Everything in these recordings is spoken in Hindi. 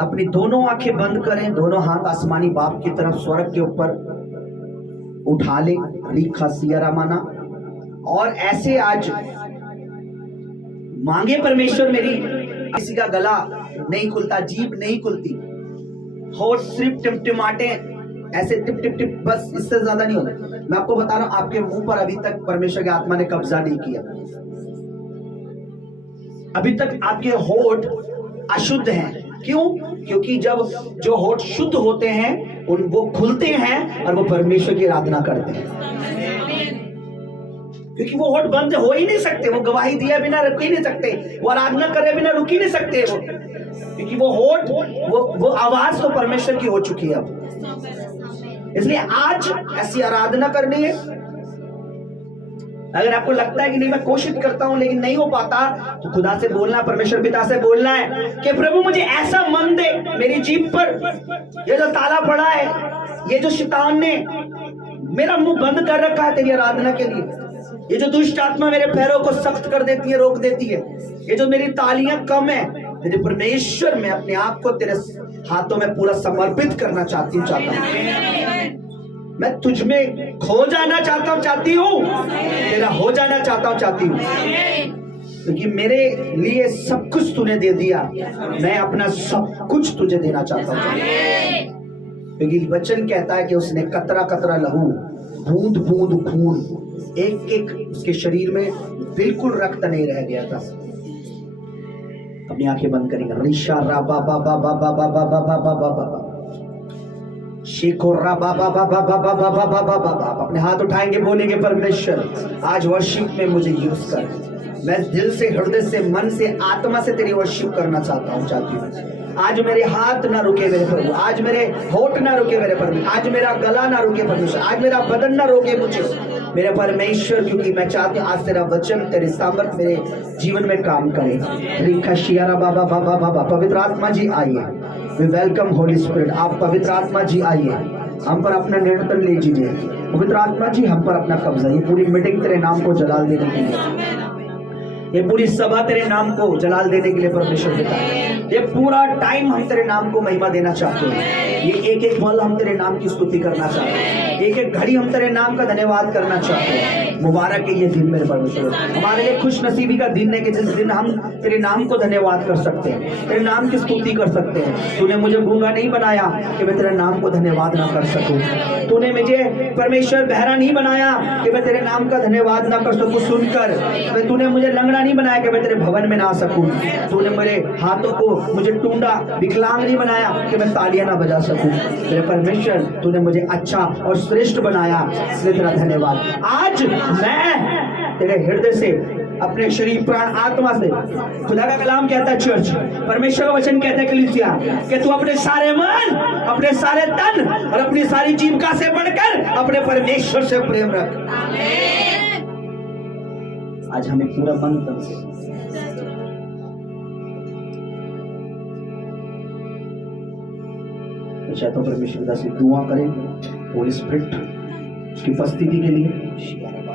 अपनी दोनों आंखें बंद करें, दोनों हाथ आसमानी बाप की तरफ स्वर्ग के ऊपर उठा ले, रीखा सिया रामाना, और ऐसे आज मांगे परमेश्वर मेरी। किसी का गला नहीं खुलता, जीभ नहीं खुलती, होठ सिर्फ टिमटिमाटे ऐसे टिप टिप टिप, बस इससे ज्यादा नहीं होता। मैं आपको बता रहा हूं, आपके मुंह पर अभी तक परमेश्वर की आत्मा ने कब्जा नहीं किया। अभी तक आपके होठ अशुद्ध हैं। क्यों? क्योंकि जब जो होठ शुद्ध होते हैं उन वो खुलते हैं और वो परमेश्वर की आराधना करते हैं। क्योंकि वो होठ बंद हो ही नहीं सकते, वो गवाही दिए बिना रुक ही नहीं सकते, वो आराधना करे बिना रुक ही नहीं सकते वो, क्योंकि वो होठ वो आवाज तो परमेश्वर की हो चुकी है अब। इसलिए आज ऐसी आराधना करनी है। अगर आपको लगता है कि नहीं मैं कोशिश करता हूं लेकिन नहीं हो पाता, तो खुदा से बोलना, परमेश्वर पिता से बोलना है कि प्रभु मुझे ऐसा मन दे, मेरी जीभ पर ये जो ताला पड़ा है, ये जो शैतान ने मेरा मुंह बंद कर रखा है तेरी आराधना के लिए, ये जो दुष्ट आत्मा मेरे पैरों को सख्त कर देती है, रोक देती है, ये जो मेरी तालियां कम है, तेरे परमेश्वर मैं अपने आप को तेरे हाथों में पूरा समर्पित करना चाहता हूं। मैं तुझ में खो जाना चाहती हूँ, तेरा हो जाना चाहती हूँ, क्योंकि मेरे लिए सब कुछ तूने दे दिया, मैं अपना सब कुछ तुझे देना चाहता हूँ। क्योंकि वचन कहता है कि उसने कतरा कतरा लहू, बूंद बूंद खून, एक एक उसके शरीर में बिल्कुल रक्त नहीं रह गया था। अपनी आंखें बंद करेंगे, ऋषा रा बा बा बा बा बा बा बा बा बा बा बा बा, शिकोरा बा बा बा बा बा बा बा बा बा बा बा। अपने हाथ उठाएंगे, बोलेंगे परमेश्वर आज वर्शिप में मुझे यूज कर, मैं दिल से, हृदय से, मन से, आत्मा से तेरी वर्शिप करना चाहती हूँ। आज मेरे हाथ ना रुके मेरे प्रभु, आज मेरे होठ ना रुके मेरे परमेश्वर, आज मेरा गला ना रुके परमेश्वर, आज मेरा बदन ना रोके मुझे मेरे परमेश्वर, क्योंकि मैं चाहती हूँ आज तेरा वचन, तेरे सामर्थ मेरे जीवन में काम करे। रिखा शियारा बाबा बाबा बाबा। पवित्र आत्मा जी आइए, वी वेलकम होली स्पिरिट। आप पवित्र आत्मा जी आइए, हम पर अपना नियंत्रण ले लीजिए। पवित्र आत्मा जी हम पर अपना कब्जा, ये पूरी मीटिंग तेरे नाम को जलाल देने के लिए, ये पूरी सभा तेरे नाम को जलाल देने के लिए परमेश्वर पिता, ये पूरा टाइम हम तेरे नाम को महिमा देना चाहते हैं। ये एक एक पल हम तेरे नाम की स्तुति करना चाहते हैं, एक एक घड़ी हम तेरे नाम का धन्यवाद करना चाहते हैं। मुबारक है ये दिन मेरे परमेश्वर, हमारे लिए खुश नसीबी का दिन है कि जिस दिन हम तेरे नाम को धन्यवाद कर सकते हैं, तेरे नाम की स्तुति कर सकते हैं। तूने मुझे गूंगा नहीं बनाया कि मैं तेरे नाम को धन्यवाद ना कर सकूं, तूने मुझे परमेश्वर बहरा नहीं बनाया कि मैं तेरे नाम का धन्यवाद ना कर सकूं सुनकर, तूने मुझे लंगड़ा नहीं बनाया कि मैं तेरे भवन में ना आ सकूं, तूने मेरे हाथों को, मुझे टूंडा विकलांग नहीं बनाया कि मैं तालियां ना बजा सकूं। मेरे परमेश्वर तूने मुझे अच्छा और श्रेष्ठ बनाया, इसलिए तेरा धन्यवाद। आज मैं तेरे हृदय से, अपने शरीर, प्राण, आत्मा से, खुदा का कलाम कहता है चर्च, परमेश्वर का वचन कहता है कलीसिया कि तू अपने सारे मन, अपने सारे तन और अपनी सारी जीविका से बढ़कर अपने परमेश्वर से प्रेम रख। आज हमें पूरा मन तन से तो परमेश्वर से दुआ करें होली स्पिरिट की उपस्थिति के लिए।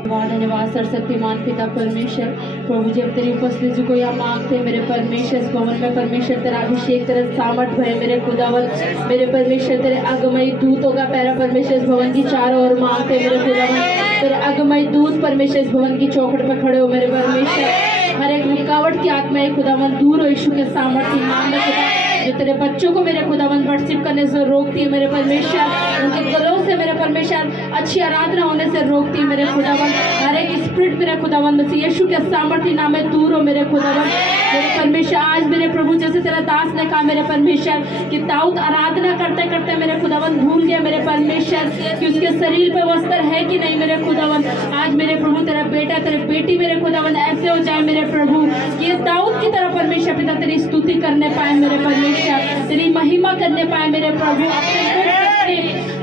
धन्यवाद सर्वशक्तिमान पिता परमेश्वर, प्रभु जब तेरी उपस्थिति को यहाँ मांगते मेरे परमेश्वर, इस भवन में परमेश्वर तेरा अभिषेक, तेरा सामर्थ भरे मेरे खुदावन, मेरे परमेश्वर तेरे अगमई दूतों का पैरा परमेश्वर इस भवन की चारों ओर मांगते मेरे खुदावन, तेरे अगमई दूत परमेश्वर इस भवन की चौखट पर खड़े हो मेरे परमेश्वर। हर एक रुकावट की आत्मा खुदावन दूर हो यीशु के सामर्थ्य नाम में खुदा, जो तेरे बच्चों को मेरे खुदावन वर्शिप करने से रोकती है मेरे परमेश्वर, उनके गलों से मेरे परमेश्वर अच्छी आराधना होने से रोकती है मेरे खुदावन। हर एक स्पिरिट मेरे खुदावन मसीह यीशु के सामर्थ्य नाम में दूर हो मेरे खुदावन। मेरे परमेश्वर आज मेरे प्रभु जैसे तेरा दास ने कहा मेरे परमेश्वर कि दाऊद आराधना करते करते मेरे खुदावन भूल गया मेरे परमेश्वर कि उसके शरीर पे वस्त्र है कि नहीं मेरे खुदावन। आज मेरे प्रभु तेरा बेटा, तेरे बेटी मेरे खुदावन ऐसे हो जाए मेरे प्रभु कि ये दाऊद की तरह परमेश्वर पिता तेरी स्तुति करने पाए मेरे परमेश्वर, तेरी महिमा करने पाए मेरे प्रभु, अपने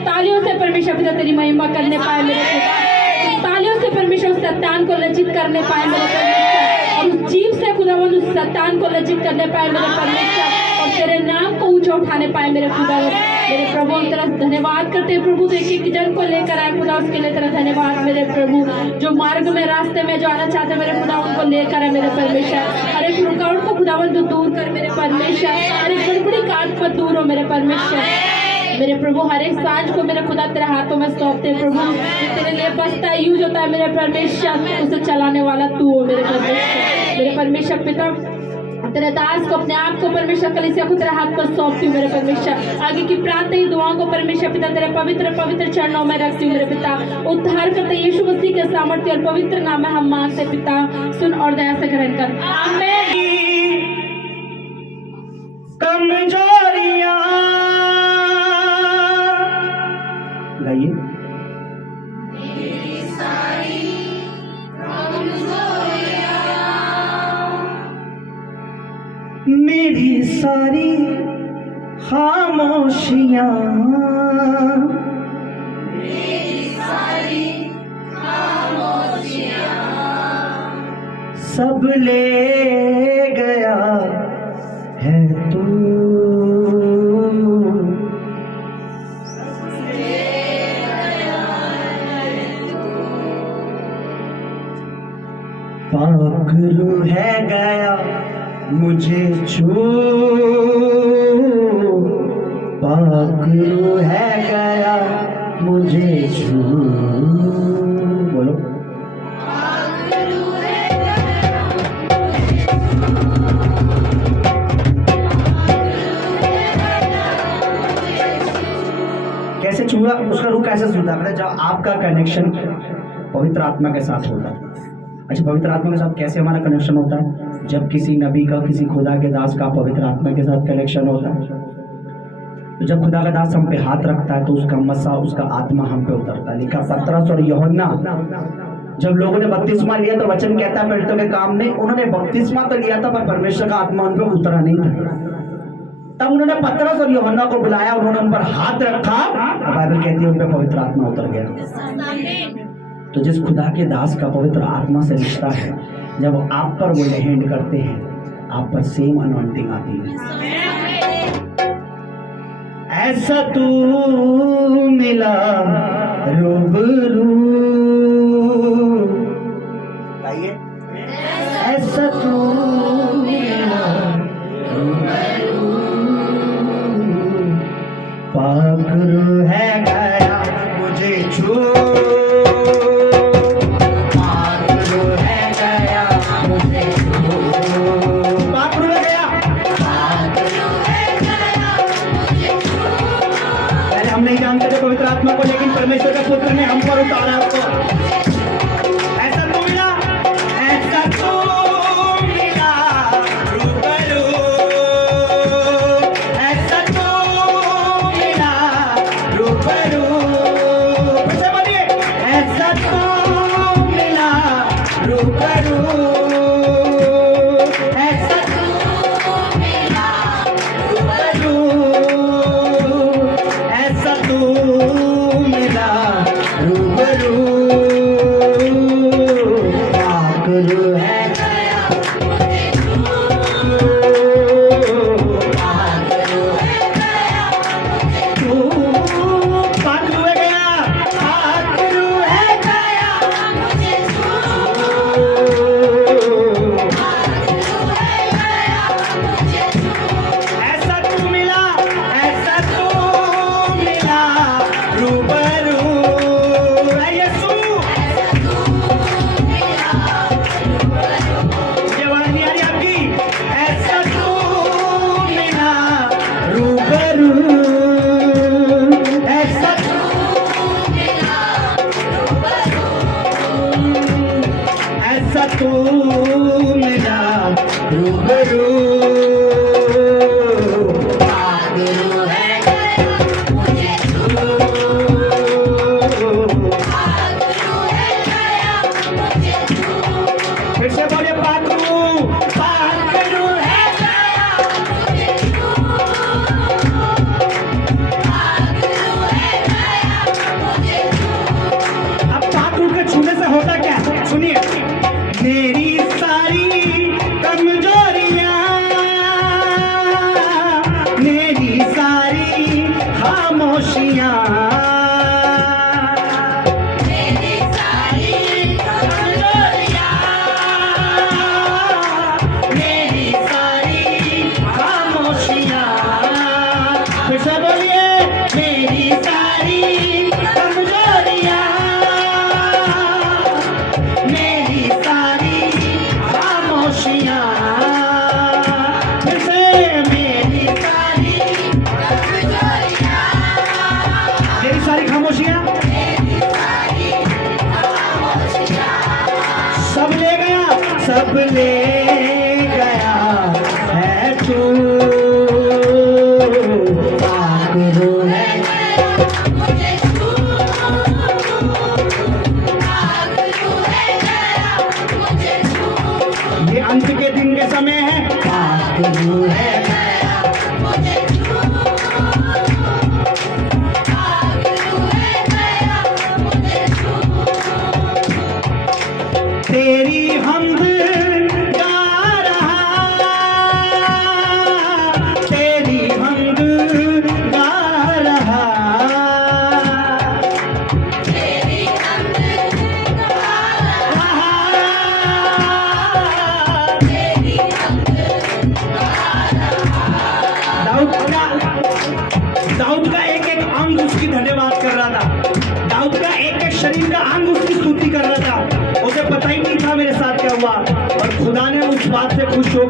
तालियों से परमेश्वर पिता तेरी महिमा करने पाए मेरे खुदा, तालियों से परमेश्वर उस शैतान को लज्जित करने पाए मेरे परमेश्वर, और उस जीव से खुदावन उस शैतान को लज्जित करने पाए मेरे परमेश्वर, और तेरे नाम को ऊंचा उठाने पाए मेरे खुदा। मेरे प्रभु हम तेरा धन्यवाद करते हैं प्रभु, तो एक एक जन को लेकर आए खुदा, उसके लिए तेरा धन्यवाद मेरे प्रभु। जो मार्ग में, रास्ते में जो आना चाहते मेरे खुदा उनको लेकर है मेरे परमेश्वर, हर एक रुकावट को खुदावन तो दूर कर मेरे परमेश्वर, हर एक गड़बड़ी काट मार्ग पर दूर हो मेरे परमेश्वर। मेरे प्रभु हर एक सांझ को मेरे खुदा तेरे हाथों में सौंपते हैं प्रभु। जो तेरे लिए बसता है यूज होता है मेरे परमेश्वर, उसे चलाने वाला तू हो मेरे परमेश्वर। मेरे परमेश्वर पिता तेरे दास को अपने आप को परमेश्वर कलीसिया को तेरे हाथ पर सौंपती हूँ मेरे परमेश्वर। आगे की प्रार्थना दुआओं को परमेश्वर पिता तेरे पवित्र पवित्र चरणों में रखती हूँ मेरे पिता। उद्धार करते यीशु मसीह के सामर्थ्य और पवित्र नाम में हम मांगते पिता, सुन और दया से ग्रहण कर, आमीन। कमजोरियां गाइए। मेरी सारी खामोशियां सब ले गया है तू। पागल है गया मुझे छू, पागल है गया मुझे छू। बोलो कैसे छूआ, उसका रूह कैसे छूता है? जब आपका कनेक्शन पवित्र आत्मा के साथ होता है। अच्छा, पवित्र आत्मा के साथ कैसे हमारा कनेक्शन होता है? जब किसी नबी का, किसी खुदा के दास का पवित्र आत्मा के साथ कनेक्शन होता है, तो जब खुदा का दास हम पे हाथ रखता है तो उसका मसा, उसका आत्मा हम पे उतरता है। लिखा पतरस और यूहन्ना जब लोगों ने बपतिस्मा लिया तो वचन कहता है पलटों के काम नहीं, उन्होंने बपतिस्मा तो लिया था पर परमेश्वर का आत्मा उन पर उतरा नहीं था। तब उन्होंने पतरस और यूहन्ना को बुलाया, उन्होंने उन पर हाथ रखा, बाइबल कहती है उन पर पवित्र आत्मा उतर गया। तो जिस खुदा के दास का पवित्र आत्मा से रिश्ता है, जब आप पर वो लैंड करते हैं, आप पर सेम अनॉइंटिंग आती है। ऐसा तू मिला रूबरू, ऐसा तू मिला रूबरू, पागल है गया मुझे छू, पवित्र आत्मा को, लेकिन परमेश्वर के पुत्र ने हम पर उतारा उसको। ऐसा तो मिला, ऐसा तो मिला रूबरू, ऐसा तो मिला रूबरू। कैसे बोलिए? ऐसा तो मिला रूबरू, ऐसा तो मिला रूबरू, ऐसा तू मिला रूबरू।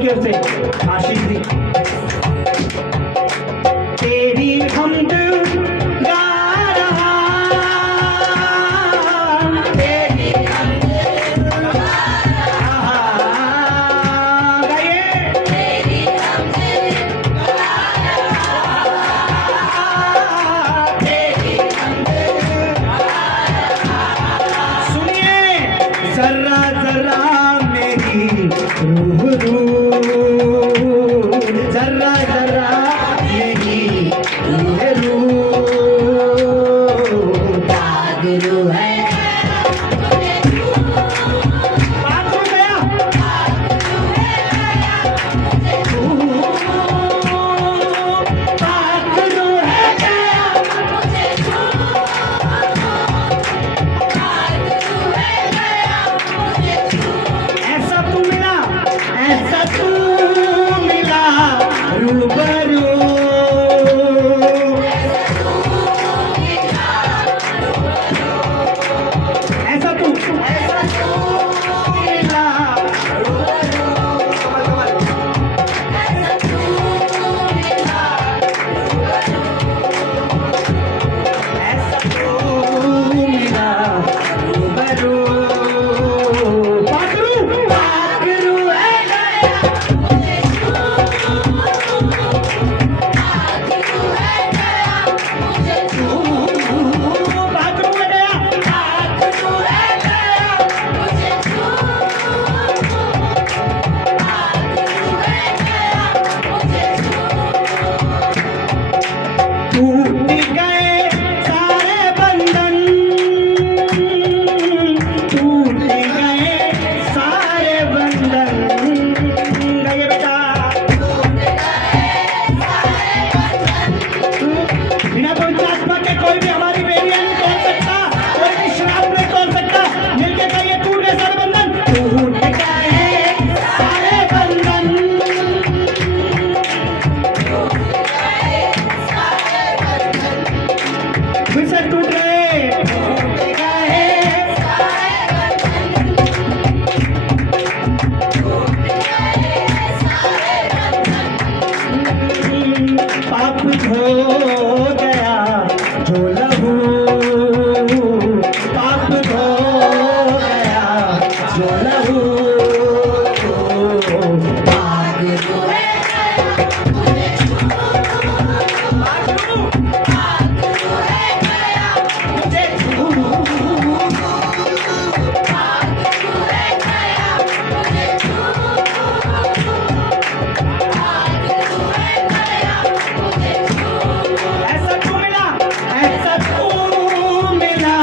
की ओर से आशीष दी। तेरी हमद गा रहा, तेरी हमद गा रहा, गाइए। तेरी हमद गा रहा, तेरी हमद गा रहा। सुनिए, जर्रा जर्रा मेरी रूह रूह, जर्रा जर्रा मेरी रूह रूह, पागलू है पागलू गया, पागलू है गया, ऐसा तू मिला, ऐसा तू मिला रूबरू, ऐसा तू मिला रूबरू, कमल ऐसा तू मिला रूबरू, ऐसा तू मिला रूबरू, पागलू पागलू है गया, पागलू है गया, पागलू है गया, टूट गए सारे बंधन, टूट गए सारे बंधन, गाइए बेटा। बिना पवित्र आत्मा के कोई भी हमारी बेड़ियां नहीं तोड़ सकता, कोई भी श्राप नहीं तोड़ सकता। मिलके कहिए, टूट गए सारे बंधन, टूट गए सारे बंधन, फिर से टूट गए पाप धो गया जो लहू, पाप धो गया जो लहू, पागलू है मुझे छू, ऐसा तू मिला, ऐसा तू मिला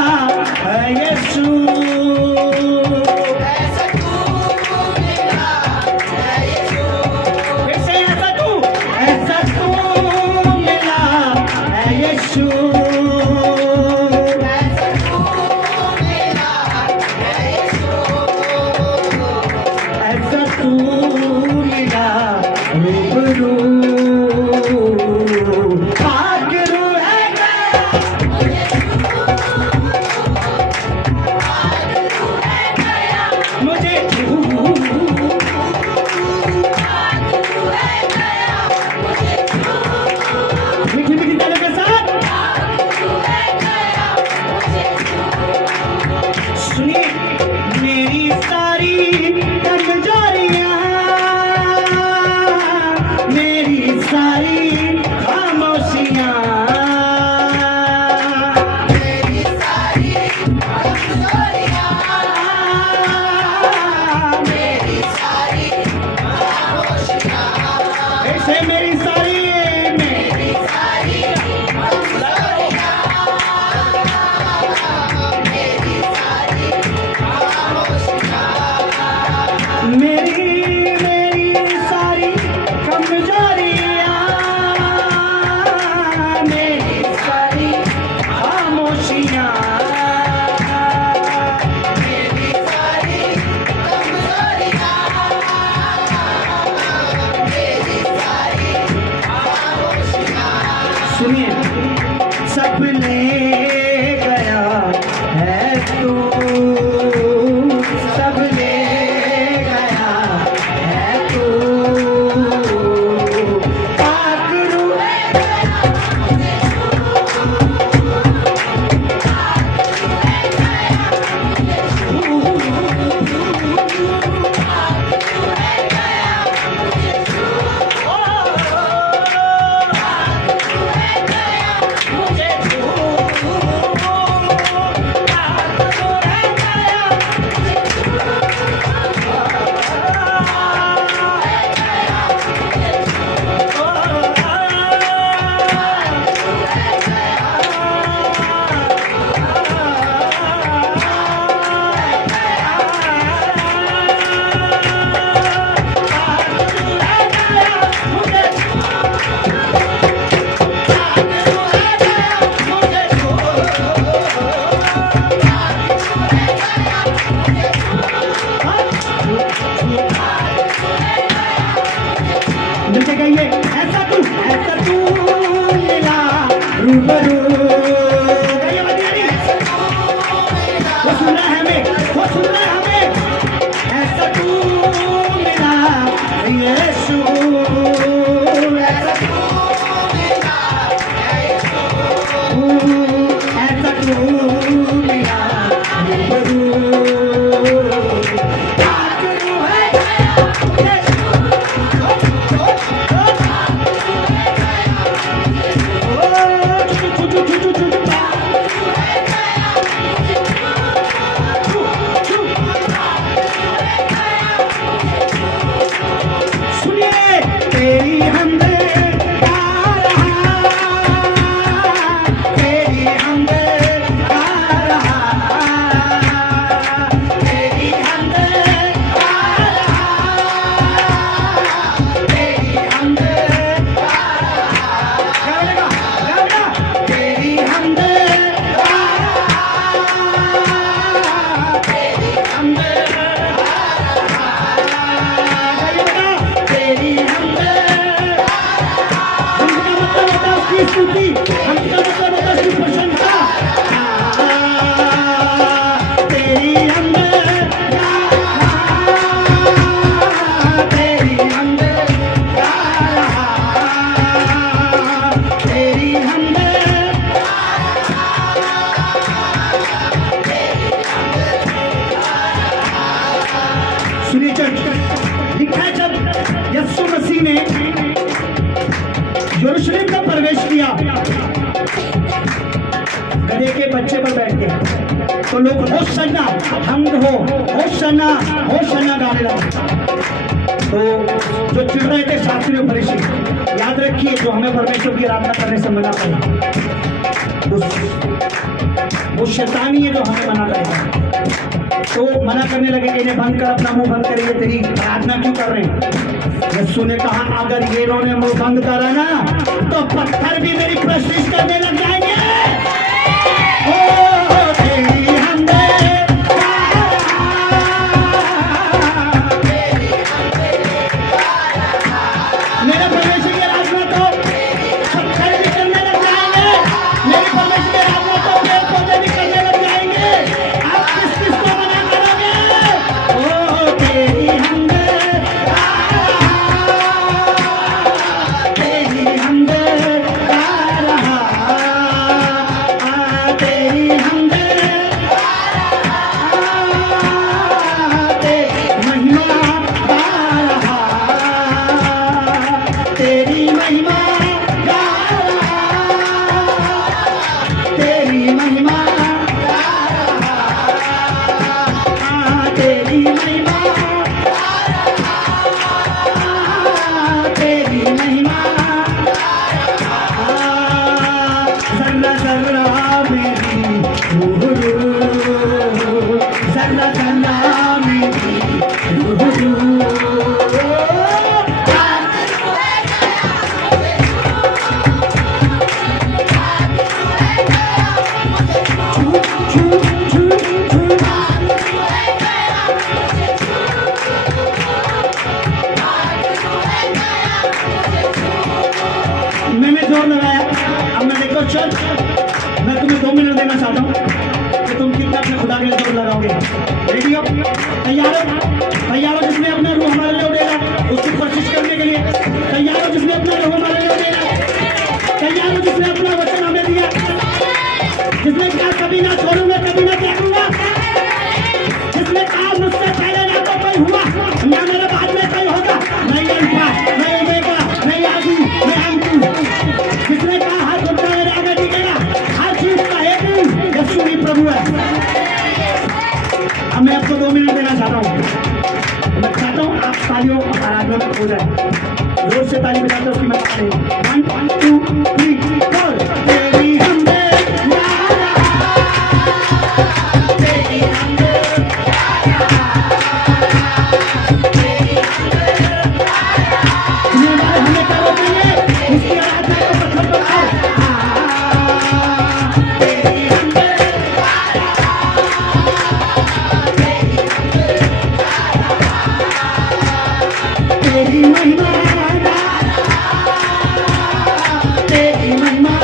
है यीशु, ऐसा तू मिला है यीशु, फिर से ऐसा तू मिला है यीशु, ऐसा तू मिला है यीशु, ऐसा तू मिला रूबरू, पागलू है गया, मुझे मीठी मीठी तालियों के साथ सुनिए। मेरी सारी कमजोरियां, मेरी सारी खामोशियां, मेरी सारी कमजोरियां, मेरी सारी खामोशियां, ऐसे मेरी सारी कमजोरियां, मेरी सारी खामोशियां, मेरी सारी कमजोरियां, मेरी सारी खामोशियां, मेरी सारी कमजोरियां, मेरी सारी खामोशियां। सुनिए, सब ले गया है तू, सब ले गया है तू, रूबरू। गाइए बजारी। वो सुन रहा है हमें, वो सुन रहा है हमें। ऐसा तू मिला यीशु, ऐसा तू मिला यीशु, ऐसा तू मिला रूबरू। सुनिए तेरी हमद गा रहा, तेरी हमद गा रहा, तेरी हमद गा रहा, तेरी हमद गा रहा। तेरी हमद गा रहा, तेरी हमद तेरी हमद, हमका मतलब होता है उसकी स्तुति, हमका मतलब होता है उसकी प्रशंसा। तेरी हमद गा रहा, तेरी हमद गा रहा, तेरी हमद। सुनिए चर्च, लिखा है जब यीशु मसीह ने यरूशलेम का प्रवेश किया गधे के बच्चे पर बैठ के, तो लोग होशन्ना, हम्द हो, होशन्ना, होशन्ना गाने लगे। तो जो चिढ़ रहे थे शास्त्री और फरीसी, याद रखिए जो हमें परमेश्वर की आराधना करने से मना करेगा वो शैतानी है जो हमें मना करेगा। तो मना करने लगे कि इन्हें बंद कर, अपना मुंह बंद करिए, तेरी प्रार्थना क्यों कर रहे हैं। यीशु ने कहा अगर ये इन्होंने मुंह बंद करा ना तो पत्थर भी मेरी प्रशंसा करने लग जाएंगे। ओ तेरी हमद गा रहा, मेरे परमेश्वर की आराधना तो पत्थर भी करने लग जाएंगे, मेरे परमेश्वर की आराधना तो पेड़ पौधे भी करने लग जाएंगे। आप किस किस को मना करोगे। ओ तेरी हमद गा रहा, तेरी हमद गा रहा, तेरी हमद गा रहा, तेरी महिमा गा रहा, तेरी महिमा गा रहा, तेरी महिमा गा रहा, तेरी महिमा गा रहा, तेरी महिमा गा रहा। जर्रा जर्रा मेरी रूह, जर्रा जर्रा मेरी रूह। मैंने जोर लगाया, अब मैं देखो चल, मैं तुम्हें 2 मिनट देना चाहता हूँ कि तुम कितना अपने खुदा के लिए जोर लगाओगे। रेडी हो, तैयार हो, तैयार हो जिसने अपना रूह हमारे लिए उड़ेगा उसकी कोशिश करने के लिए, तैयार हो जिसने अपना रूह हमारे लिए उड़ेगा, तैयार हो जिसने अपना वचन हमें दिया, जिसने कहा कभी ना छोड़ूंगा कभी ना त्यागूंगा, जिसने कहा मुझसे पहले ना तो कोई हुआ ना मेरे बाद में कोई होगा, नहीं अल्फा नहीं ओमेगा नहीं आदि नहीं अंत, जिसने कहा हर घुटना मेरे आगे टिकेगा, हर चीज का हेतु यीशु ही प्रभु है। अब मैं आपको 2 मिनट देना चाहता हूँ, मैं चाहता हूँ आप तालियों आराधना में हो जाए, जोर से ताली बजाते उसकी मैं 1 2 3 4। तेरी हमद गा रहा, तेरी हमद गा रहा, तेरी हमद गा रहा। हमें क्या बोलेंगे उसकी आराधना को पत्थर पर आओ। तेरी हमद गा रहा, तेरी हमद गा रहा, तेरी महिमा गा रहा, तेरी महिमा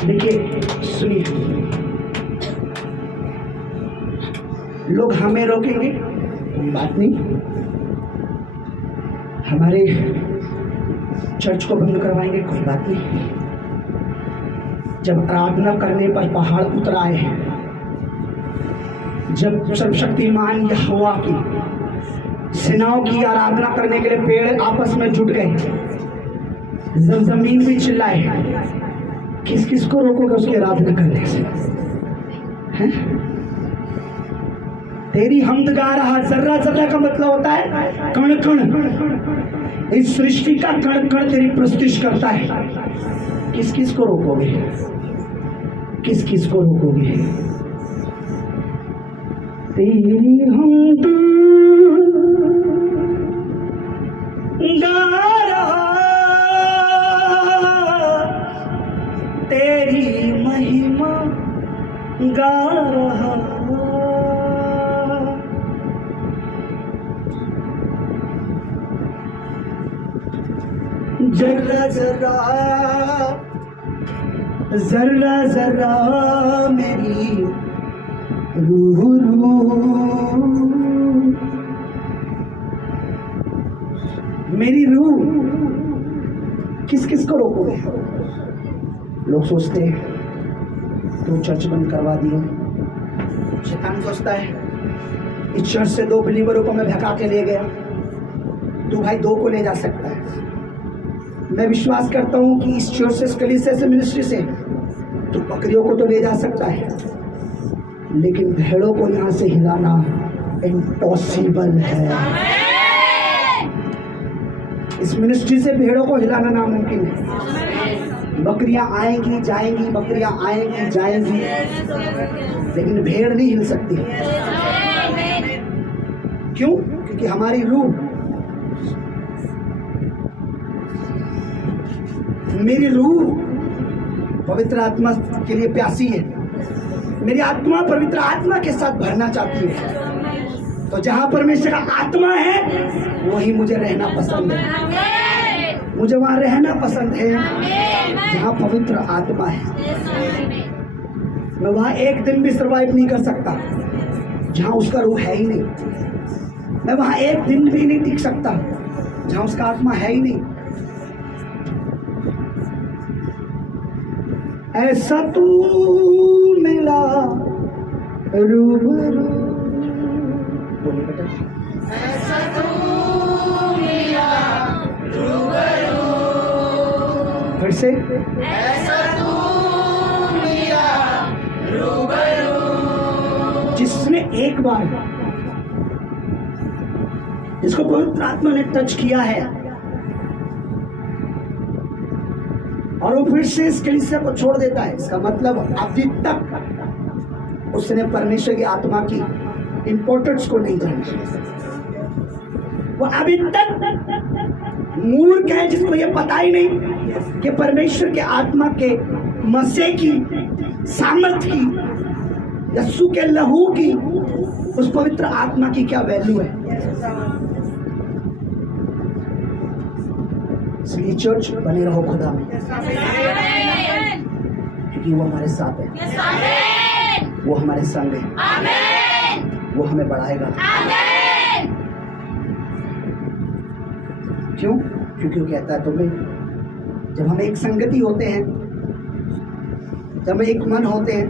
देखिए सुनिए, लोग हमें रोकेंगे, कोई बात नहीं, हमारे चर्च को बंद करवाएंगे, कोई बात नहीं। जब आराधना करने पर पहाड़ उतर आए, जब सर्वशक्तिमान यहोवा की सेनाओं की आराधना करने के लिए पेड़ आपस में जुट गए, जब जमीन भी चिल्लाए, किस किस को रोकोगे उसकी आराधना करने से? हैं? तेरी हमद गा रहा, जर्रा जर्रा का मतलब होता है कण कण, इस सृष्टि का कण कण तेरी प्रस्तुति करता है। किस किस को रोकोगे? किस किस को रोकोगे? तेरी हमद गा रहा, तेरी महिमा गा रहा, जर्रा जर्रा जर्रा जर्रा मेरी रूह मेरी रूह, किस किस को रोकोगे? लोग सोचते हैं तो चर्च बंद करवा दिए, शैतान सोचता है इस चर्च से 2 बिलीवरों को मैं भगा के ले गया, तू भाई 2 को ले जा सकता है। मैं विश्वास करता हूं कि इस चर्च से, इस कलीसिया से, मिनिस्ट्री से तू बकरियों को तो ले जा सकता है, लेकिन भेड़ों को यहां से हिलाना इम्पॉसिबल है। इस मिनिस्ट्री से भेड़ों को हिलाना नामुमकिन है। बकरियां आएंगी जाएंगी, बकरियां आएंगी जाएंगी, लेकिन भेड़ नहीं हिल सकती। क्यों? क्योंकि हमारी रूह, मेरी रूह पवित्र आत्मा के लिए प्यासी है। मेरी आत्मा पवित्र आत्मा के साथ भरना चाहती है। तो जहां परमेश्वर का आत्मा है वही मुझे रहना पसंद है। मुझे वहां रहना पसंद है जहां पवित्र आत्मा है। मैं वहां एक दिन भी सर्वाइव नहीं कर सकता जहां उसका रूह है ही नहीं। मैं वहां एक दिन भी नहीं टिक सकता जहां उसका आत्मा है ही नहीं। ऐसा तू मिला रूबरू, बोलिए बेटा, ऐसा तू मिला रूबरू, फिर से, ऐसा तू मिला रूबरू। जिसने एक बार, जिसको पवित्र आत्मा ने टच किया है और वो फिर से इस कलीसिया को छोड़ देता है, इसका मतलब अभी तक उसने परमेश्वर की आत्मा की इंपॉर्टेंस को नहीं जाना। वो अभी तक मूर्ख है जिसको ये पता ही नहीं कि परमेश्वर के आत्मा के मसीह की सामर्थ्य की, यीशु के लहू की, उस पवित्र आत्मा की क्या वैल्यू है। इसलिए चर्च बने रहो खुदा में, क्योंकि वो हमारे साथ है, वो हमारे संग है, वो हमें बढ़ाएगा। क्यों? क्योंकि वो कहता है तुम्हें, जब हम एक संगति होते हैं, जब हम एक मन होते हैं,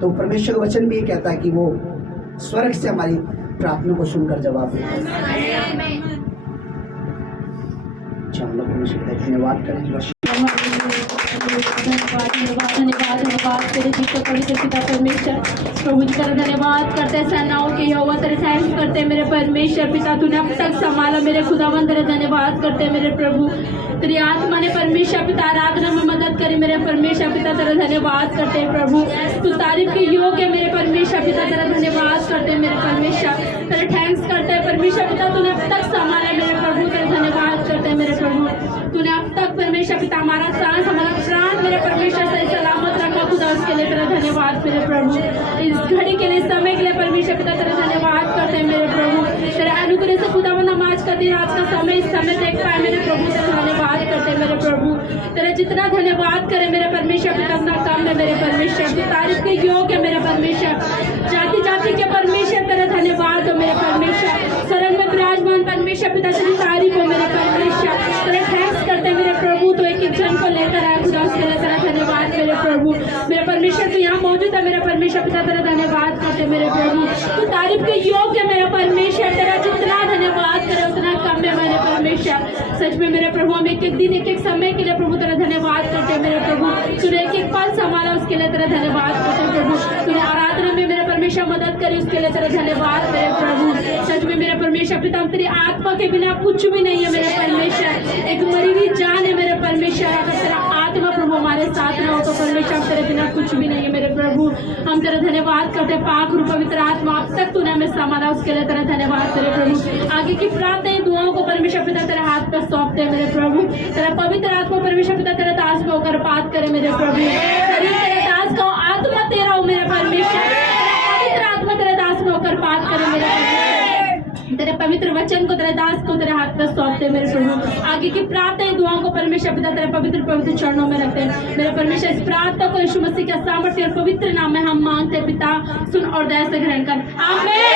तो परमेश्वर का वचन भी ये कहता है कि वो स्वर्ग से हमारी प्रार्थना को सुनकर जवाब देता है। हम लोग परमेश्वर का धन्यवाद करें। धन्यवाद तेरे जी को पवित्र पिता परमेश्वर, प्रभु जी तेरा धन्यवाद करते हैं सेनाओं के यहोवा, तेरे थैंक्स करते हैं मेरे परमेश्वर पिता, तूने अब तक संभाला मेरे खुदावन, तेरे धन्यवाद करते हैं मेरे प्रभु। तेरी आत्मा ने परमेश्वर पिता आराधना में मदद करी मेरे परमेश्वर पिता, तेरा धन्यवाद करते हैं प्रभु। तू तारीफ के योग्य है मेरे परमेश्वर पिता, तेरा धन्यवाद करते हैं मेरे परमेश्वर, तेरे थैंक्स करते हैं परमेश्वर पिता, तूने अब तक संभाला मेरे प्रभु, तेरे धन्यवाद करते हैं मेरे प्रभु। तूने अब तक परमेश्वर पिता हमारा सांस, हमारा प्राण मेरे परमेश्वर सही सलामत रखा खुदा, उसके लिए तेरा धन्यवाद मेरे प्रभु। इस घड़ी के लिए, समय के लिए परमेश्वर पिता तेरा धन्यवाद करते हैं मेरे प्रभु। तेरे अनुग्रह से खुदावन हम आज का दिन, आज का समय, इस समय देख पाए मेरे प्रभु। तेरा धन्यवाद करते मेरे प्रभु, तेरा जितना धन्यवाद करे मेरे परमेश्वर पिता उतना कम है मेरे परमेश्वर। तू तारीफ के योग्य है मेरे परमेश्वर, जाति जाति के परमेश्वर तेरा धन्यवाद हो मेरे परमेश्वर। सरल में विराजमान परमेश्वर पिता तेरी तारीफ हो मेरे परमेश्वर। तेरा थैंक्स करते मेरे प्रभु, तो एक एक जन को लेकर आया खुदा, उसके लिए तेरा धन्यवाद मेरे प्रभु। मेरे परमेश्वर तू यहाँ मौजूद है मेरे परमेश्वर पिता, तेरा धन्यवाद करते मेरे प्रभु। तू तारीफ के योग्य मेरा परमेश्वर, तेरा जितना धन्यवाद करे उतना कम है मेरे परमेश्वर। सच में मेरे प्रभु हम एक एक दिन, एक एक समय के लिए प्रभु तेरा धन्यवाद करते हैं मेरे प्रभु। तूने एक एक पल संभाला, उसके लिए तेरा धन्यवाद करते हैं प्रभु। तूने आराधना में मेरे परमेश्वर मदद करी, उसके लिए तेरा धन्यवाद मेरे प्रभु। सच में मेरे परमेश्वर पिता, हम तेरी आत्मा के बिना कुछ भी नहीं है मेरे परमेश्वर। एक मरी हुई जान है मेरे परमेश्वर, अगर तेरा आत्मा प्रभु हमारे साथ ना हो तो परमेश्वर हम तेरे बिना कुछ भी नहीं है मेरे प्रभु। हम तेरा धन्यवाद करते हैं, पाक रूप पवित्र आत्मा अब तक तूने हमें संभाला, उसके लिए तेरा धन्यवाद तेरे प्रभु। आगे की प्रार्थना दुआओं को परमेश्वर पिता तेरे हाथ पर सौंपते हैं मेरे प्रभु। तेरा पवित्र आत्मा परमेश्वर पिता तेरे दास में होकर बात करे मेरे प्रभु। शरीर तेरे दास का हो, आत्मा तेरा हो मेरे परमेश्वर। तेरा पवित्र आत्मा तेरे दास में होकर बात करे मेरे परमेश्वर। तेरे पवित्र वचन को, तेरे दास को तेरे हाथ पर सौंपते हैं मेरे प्रभु। आगे की प्रार्थना दुआओं को परमेश्वर पिता तेरे पवित्र पवित्र चरणों में रखते हैं मेरे परमेश्वर। इस प्रार्थना को यीशु मसीह के सामर्थ्य और पवित्र नाम में हम मांगते हैं पिता, सुन और दया से ग्रहण कर, आमीन।